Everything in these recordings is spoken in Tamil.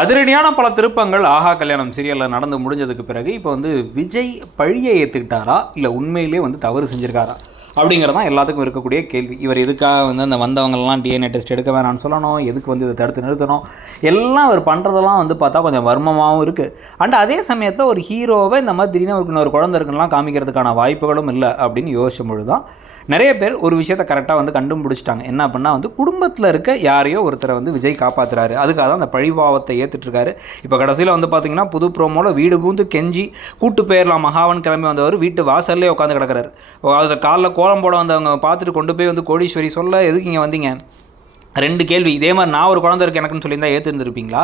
அதிரடியான பல திருப்பங்கள் ஆஹா கல்யாணம் சீரியலில் நடந்து முடிஞ்சதுக்கு பிறகு இப்போ விஜய் பழியை ஏற்றுக்கிட்டாரா இல்லை உண்மையிலே தவறு செஞ்சுருக்காரா அப்படிங்கிறது தான் எல்லாத்துக்கும் இருக்கக்கூடிய கேள்வி. இவர் எதுக்காக அந்த வந்தவங்கள்லாம் டிஎன்ஏ டெஸ்ட் எடுக்க வேணாம்னு சொல்லணும், எதுக்கு இதை தடுத்து நிறுத்தணும், எல்லாம் அவர் பண்ணுறதெல்லாம் பார்த்தா கொஞ்சம் வர்மமாகவும் இருக்குது. அண்ட் அதே சமயத்தில் ஒரு ஹீரோவை இந்த மாதிரி திடீர்னு அவருக்கு இன்னொரு குழந்தை இருக்குலாம் காமிக்கிறதுக்கான வாய்ப்புகளும் இல்லை அப்படின்னு யோசிக்கும் பொழுது தான் நிறைய பேர் ஒரு விஷயத்தை கரெக்டாக கண்டுபிடிச்சிட்டாங்க. என்ன அப்படின்னா குடும்பத்தில் இருக்க யாரையோ ஒருத்தரை விஜய் காப்பாற்றுறாரு, அதுக்காக தான் அந்த பழிபாவத்தை ஏற்றுட்ருக்காரு. இப்போ கடைசியில் பார்த்திங்கன்னா புது ப்ரோமோவில் வீடு பூந்து கெஞ்சி கூட்டு போயிடலாம் மகாவன் கிளம்பி வந்தவர் வீட்டு வாசல்லே உட்காந்து கிடக்கிறாரு. அதில் காலைல கோலம் போட வந்தவங்க பார்த்துட்டு கொண்டு போய் கோடீஸ்வரி சொல்ல எதுக்கு இங்கே வந்தீங்க, 2 கேள்வி. இதே மாதிரி நான் ஒரு குழந்தை இருக்குது எனக்குன்னு சொல்லியிருந்தால் ஏற்றுருந்துருப்பீங்களா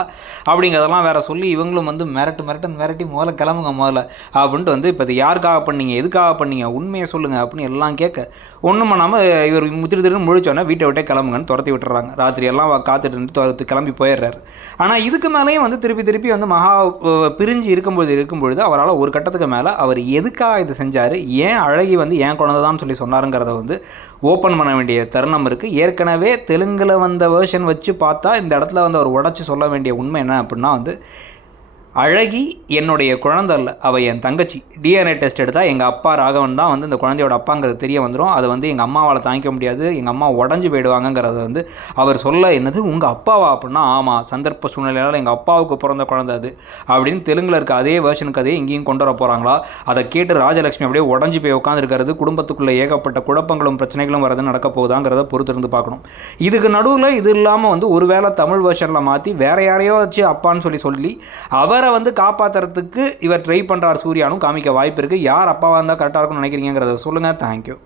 அப்படிங்கிறதெல்லாம் வேறு சொல்லி இவங்களும் மிரட்டி முதல்ல கிளம்புங்க முதல்ல அப்படின்ட்டு இப்போ இது யாருக்காக பண்ணீங்க, எதுக்காக பண்ணீங்க, உண்மையை சொல்லுங்கள் அப்படின்னு எல்லாம் கேட்க ஒன்றும் பண்ணாமல் இவர் திருன்னு முழிச்சோன்னே வீட்டை விட்டே கிளம்புங்கன்னு துரத்தி விட்டுறாங்க. ராத்திரி எல்லாம் காத்துட்டு இருந்து கிளம்பி போயிடுறாரு. ஆனால் இதுக்கு மேலேயும் திருப்பி மகா பிரிஞ்சு இருக்கும்பொழுது அவரால் ஒரு கட்டத்துக்கு மேலே அவர் எதுக்காக இது செஞ்சார், ஏன் அழகி ஏன் குழந்தை தான் சொல்லி சொன்னாருங்கிறத ஓப்பன் பண்ண வேண்டிய தருணம் இருக்குது. ஏற்கனவே தெலுங்கில் வந்த வேர்ஷன் வச்சு பார்த்தா இந்த இடத்துல அவர் உடச்சி சொல்ல வேண்டிய உண்மை என்ன அப்படின்னா அழகி என்னுடைய குழந்தை இல்லை, அவள் என் தங்கச்சி. டிஎன்ஏ டெஸ்ட் எடுத்தால் எங்கள் அப்பா ராகவன் தான் இந்த குழந்தையோட அப்பாங்கிறது தெரிய வந்துடும். அது எங்கள் அம்மாவால் தாங்கிக்க முடியாது, எங்கள் அம்மா உடஞ்சி போயிடுவாங்கங்கிறத அவர் சொல்ல, என்னது உங்கள் அப்பாவா அப்படின்னா ஆமாம், சந்தர்ப்ப சூழ்நிலையால் எங்கள் அப்பாவுக்கு பிறந்த குழந்தை அது அப்படின்னு தெலுங்கில் இருக்க அதே வேர்ஷனுக்கு அதே இங்கேயும் கொண்டு வர போகிறாங்களா. அதை கேட்டு ராஜலட்சுமி அப்படியே உடஞ்சி போய் உட்காந்துருக்கிறது, குடும்பத்துக்குள்ளே ஏகப்பட்ட குழப்பங்களும் பிரச்சனைகளும் வரது நடக்க போகுதாங்கிறத பொறுத்திருந்து பார்க்கணும். இதுக்கு நடுவில் இது இல்லாமல் ஒருவேளை தமிழ் வேர்ஷனில் மாற்றி வேற யாரையோ வச்சு அப்பான்னு சொல்லி அவரை காப்பாற்றுறதுக்கு இவர் ட்ரை பண்ணுறார் சூர்யானும் காமிக்க வாய்ப்பு இருக்குது. யார் அப்பாவாக இருந்தால் கரெக்டாக இருக்கும்னு நினைக்கிறீங்கிறத சொல்லுங்கள். தேங்க்யூ.